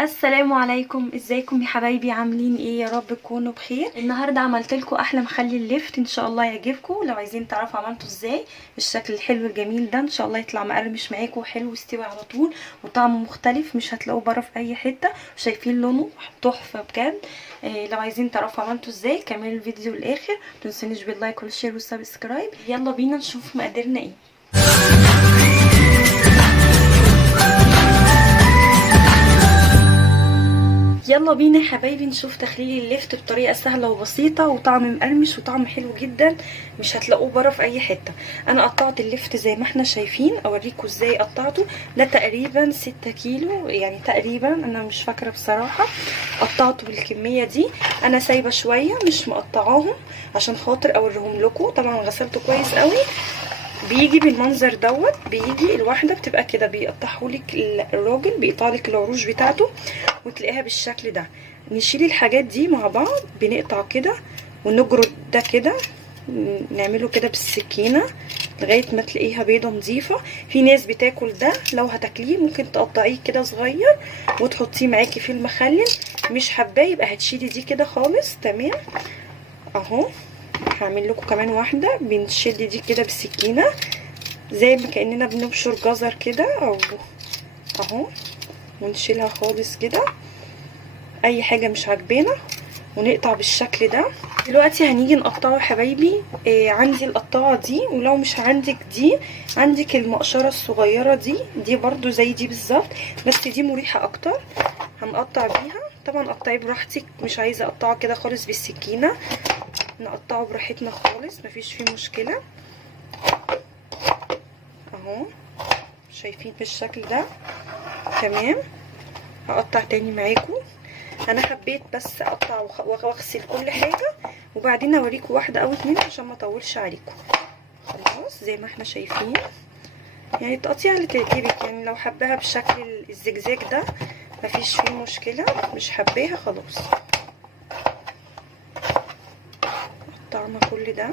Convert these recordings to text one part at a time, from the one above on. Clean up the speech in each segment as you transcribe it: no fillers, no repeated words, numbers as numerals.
السلام عليكم، ازيكم يا حبايبي؟ عاملين ايه؟ يا رب تكونوا بخير. النهارده عملت لكم احلى مخلي الليفت، ان شاء الله يعجبكم. لو عايزين تعرفوا عملته ازاي بالشكل الحلو الجميل ده، ان شاء الله يطلع مقرمش معاكم وحلو ويستوي على طول وطعمه مختلف، مش هتلاقوه بره في اي حته. شايفين لونه تحفه بجد. لو عايزين تعرفوا عملته ازاي كملوا الفيديو للاخر، متنسونيش باللايك والشير والسبسكرايب. يلا بينا نشوف مقاديرنا ايه. يلا بينا يا حبايبي نشوف تخليل الليفت بطريقه سهله وبسيطه وطعم مقرمش وطعم حلو جدا، مش هتلاقوه بره في اي حته. انا قطعت الليفت زي ما احنا شايفين، اوريكم ازاي قطعته. ده تقريبا 6 كيلو يعني، تقريبا انا مش فاكره بصراحه. قطعته بالكميه دي. انا سايبه شويه مش مقطعاهم عشان خاطر اوريهم لكم. طبعا غسلته كويس قوي. بيجي بالمنظر دوت، بيجي الواحده بتبقى كده، بيقطعهولك الراجل بيقطعلك العروش بتاعته وتلاقيها بالشكل ده. نشيل الحاجات دي مع بعض، بنقطع كده ونجرد ده كده، نعمله كده بالسكينه لغايه ما تلاقيها بيضه نظيفه. في ناس بتاكل ده، لو هتاكليه ممكن تقطعيه كده صغير وتحطيه معاكي في المخلل. مش حباه يبقى هتشيلي دي كده خالص. تمام اهو. هعمل لكم كمان واحده، بنشد دي كده بالسكينه زي ما كاننا بنبشر جزر كده، او اهو، ونشيلها خالص كده اي حاجه مش عاجبانا ونقطع بالشكل ده. دلوقتي هنيجي نقطعه يا حبايبي. عندي القطاعه دي، ولو مش عندك دي عندك المقشره الصغيره دي برضو زي دي بالظبط، بس دي مريحه اكتر. هنقطع بيها. طبعا قطعيه براحتك، مش عايزه اقطعه كده خالص بالسكينه، نقطعه براحتنا خالص، مفيش فيه مشكله. اهو شايفين بالشكل ده. تمام. هقطع تاني معاكم. انا حبيت بس اقطع واغسل كل حاجه وبعدين اوريكم واحده او اتنين عشان ما اطولش عليكم. خلاص زي ما احنا شايفين، يعني التقطيع اللي تعجبك. يعني لو حباها بالشكل الزجزاج ده مفيش فيه مشكله، مش حباها خلاص. قطعنا كل ده.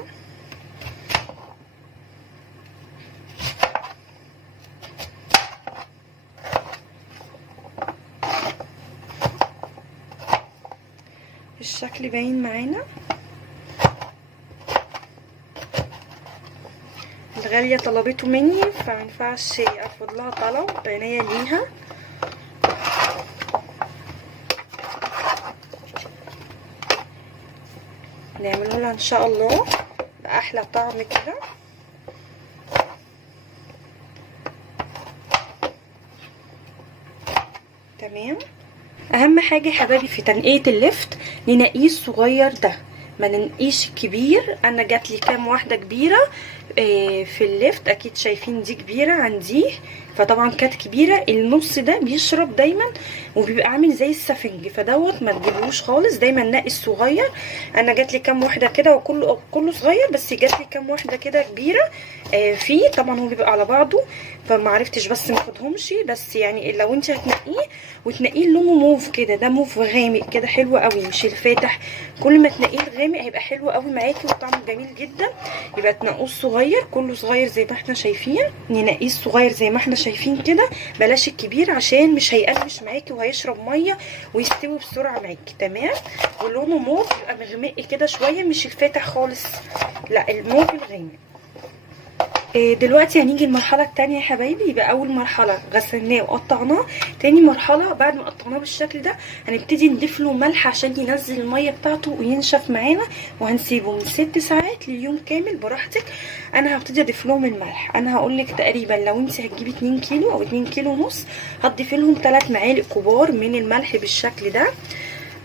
الشكل باين معانا. الغالية طلبته مني فمينفعش ارفض لها طلب، عناية ليها. نعمله لها ان شاء الله باحلى طعم كده. تمام. اهم حاجه يا حبايبي في تنقيه اللفت ننقيه الصغير ده، ما ننقيش الكبير. انا جات لي كام واحده كبيره في اللفت، اكيد شايفين دي كبيره عن دي، فطبعا كانت كبيره. النص ده بيشرب دايما وبيبقى عامل زي السفنج، فدوت ما تجيبوش خالص، دايما نقي الصغير. انا جات لي كام واحده كده وكله صغير، بس جات لي كام واحده كده كبيره فيه. طبعا هو بيبقى على بعضه فما عرفتش بس ما اخدهمش. بس يعني لو انت هتنقيه وتنقيه لونه موف كده، ده موف غامق كده حلو قوي مش الفاتح. كل ما تنقيه الغامق هيبقى حلو قوي معاكي وطعمه جميل جدا. يبقى تنقوه الصغير، كله صغير زي ما احنا شايفين. ننقيه الصغير زي ما احنا شايفين كده، بلاش الكبير عشان مش هيقرمش معاكي وهيشرب ميه ويستوي بسرعه معاكي. تمام. ولونه موف يبقى مغمق كده شويه، مش الفاتح خالص، لا الموف الغامق. دلوقتي هنيجي المرحله الثانيه يا حبايبي. يبقى اول مرحله غسلناه وقطعناه، تاني مرحله بعد ما قطعناه بالشكل ده هنبتدي نضيف له ملح عشان ينزل الميه بتاعته وينشف معانا، وهنسيبه من 6 ساعات ليوم كامل براحتك. انا هبتدي اضيف لهم الملح. انا هقول لك تقريبا لو انت هتجيبي 2 كيلو او 2 كيلو ونص هتضيفي لهم 3 معالق كبار من الملح بالشكل ده.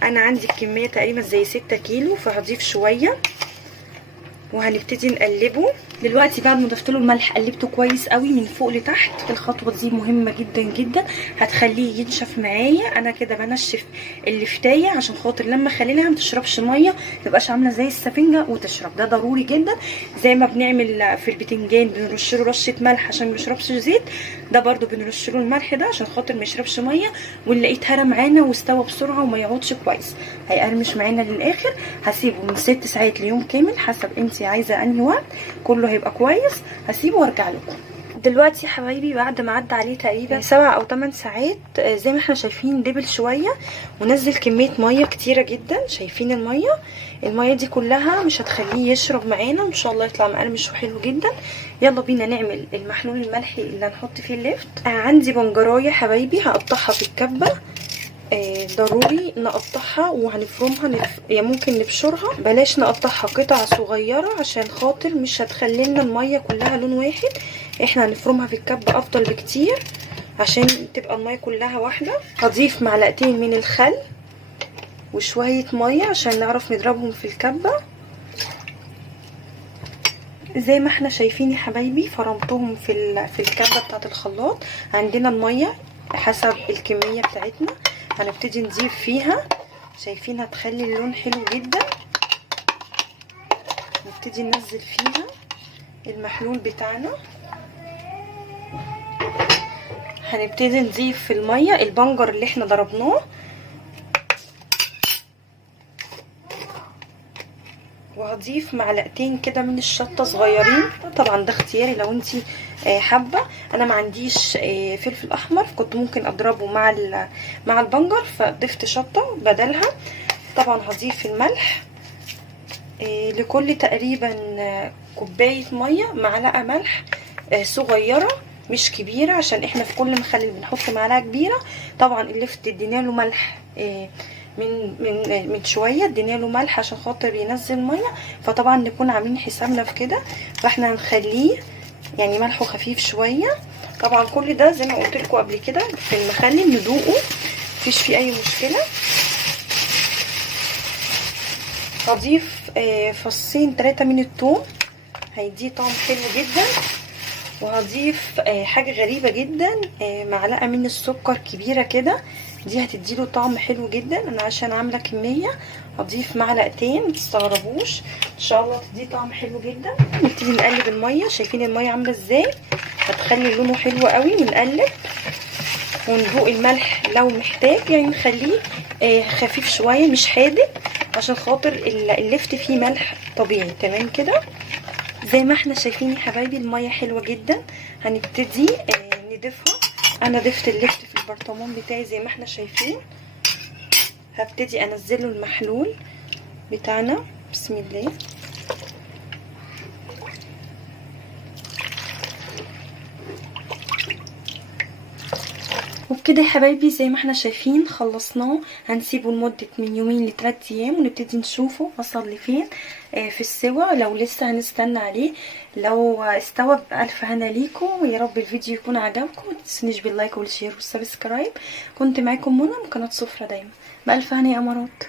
انا عندي الكميه تقريبا زي 6 كيلو فهضيف شويه وهنبتدي نقلبه. دلوقتي بعد ما ضفت له الملح قلبته كويس قوي من فوق لتحت. الخطوه دي مهمه جدا جدا، هتخليه ينشف معايا. انا كده بنشف اللفتايه عشان خاطر لما اخليها ما تشربش ميه، ما تبقاش عامله زي السفنجه وتشرب. ده ضروري جدا. زي ما بنعمل في البتنجان بنرش له رشه ملح عشان ما يشربش زيت، ده برده بنرش له الملح ده عشان خاطر ما يشربش ميه. ونلاقيه اتهرى معانا واستوى بسرعه وما يقعدش كويس، هيقرمش معانا للاخر. هسيبه من 6 ساعات ليوم كامل حسب انت عايزه انهي وقت، كله هيبقى كويس. هسيبه وارجع لكم. دلوقتي يا حبايبي بعد ما عدى عليه تقريبا 7 أو 8 ساعات، زي ما احنا شايفين دبل شويه ونزل كميه ميه كتيره جدا. شايفين الميه دي كلها مش هتخليه يشرب معانا، ان شاء الله يطلع مقرمش وحلو جدا. يلا بينا نعمل المحلول الملحي اللي هنحط فيه اللفت. عندي بنجرايه حبايبي هقطعها في الكبه، ضروري نقطعها وهنفرمها يعني ممكن نبشرها، بلاش نقطعها قطع صغيره عشان خاطر مش هتخلينا الميه كلها لون واحد. احنا هنفرمها في الكبه افضل بكتير عشان تبقى الميه كلها واحده. هضيف معلقتين من الخل وشويه ميه عشان نعرف نضربهم في الكبه. زي ما احنا شايفين يا حبايبي فرمتهم في الكبه بتاعه الخلاط. عندنا الميه حسب الكميه بتاعتنا هنبتدي نضيف فيها. شايفين هتخلي اللون حلو جدا. نبتدي ننزل فيها المحلول بتاعنا. هنبتدي نضيف في الميه البنجر اللي احنا ضربناه، وهضيف معلقتين كده من الشطه صغيرين. طبعا ده اختياري لو انتي حابه. انا ما عنديش فلفل احمر، كنت ممكن اضربه مع البنجر فضفت شطه بدلها. طبعا هضيف الملح لكل تقريبا كوبايه ميه معلقه ملح صغيره مش كبيره، عشان احنا في كل مخلل بنحط معلقه كبيره. طبعا اللفت ادينا له ملح من شويه، ادينا له ملح عشان خاطر ينزل ميه، فطبعا نكون عاملين حسابنا في كده. فاحنا هنخليه يعني ملحه خفيف شويه. طبعا كل ده زي ما قلت لكم قبل كده في المخلل ندوقه مفيش فيه اي مشكله. هضيف فصين 3 من الثوم هيديه طعم حلو جدا. وهضيف حاجه غريبه جدا، معلقه من السكر كبيره كده، دي هتديله طعم حلو جدا. انا عشان عامله كميه هضيف معلقتين متستغربوش، ان شاء الله تديه طعم حلو جدا. نبتدي نقلب الميه. شايفين الميه عامله ازاي؟ هتخلي لونه حلو قوي. ونقلب وندوق الملح لو محتاج، يعني نخليه خفيف شويه مش حادق عشان خاطر اللفت فيه ملح طبيعي. تمام كده زي ما احنا شايفين يا حبايبي الميه حلوه جدا. هنبتدي نضيفها. انا ضفت اللفت في البرطمان بتاعي زي ما احنا شايفين. هبتدي انزله المحلول بتاعنا بسم الله. وبكده يا حبايبي زي ما احنا شايفين خلصناه. هنسيبه لمدة من 2 ل3 ايام ونبتدي نشوفه وصل لفين في السوا. لو لسه هنستنى عليه. لو استوى بألف هنا ليكم، ويا رب الفيديو يكون عجبكم. متنسونيش باللايك والشير والسبسكرايب. كنت معاكم منى من قناة سفرة دايما. بألف هنا يا امارات.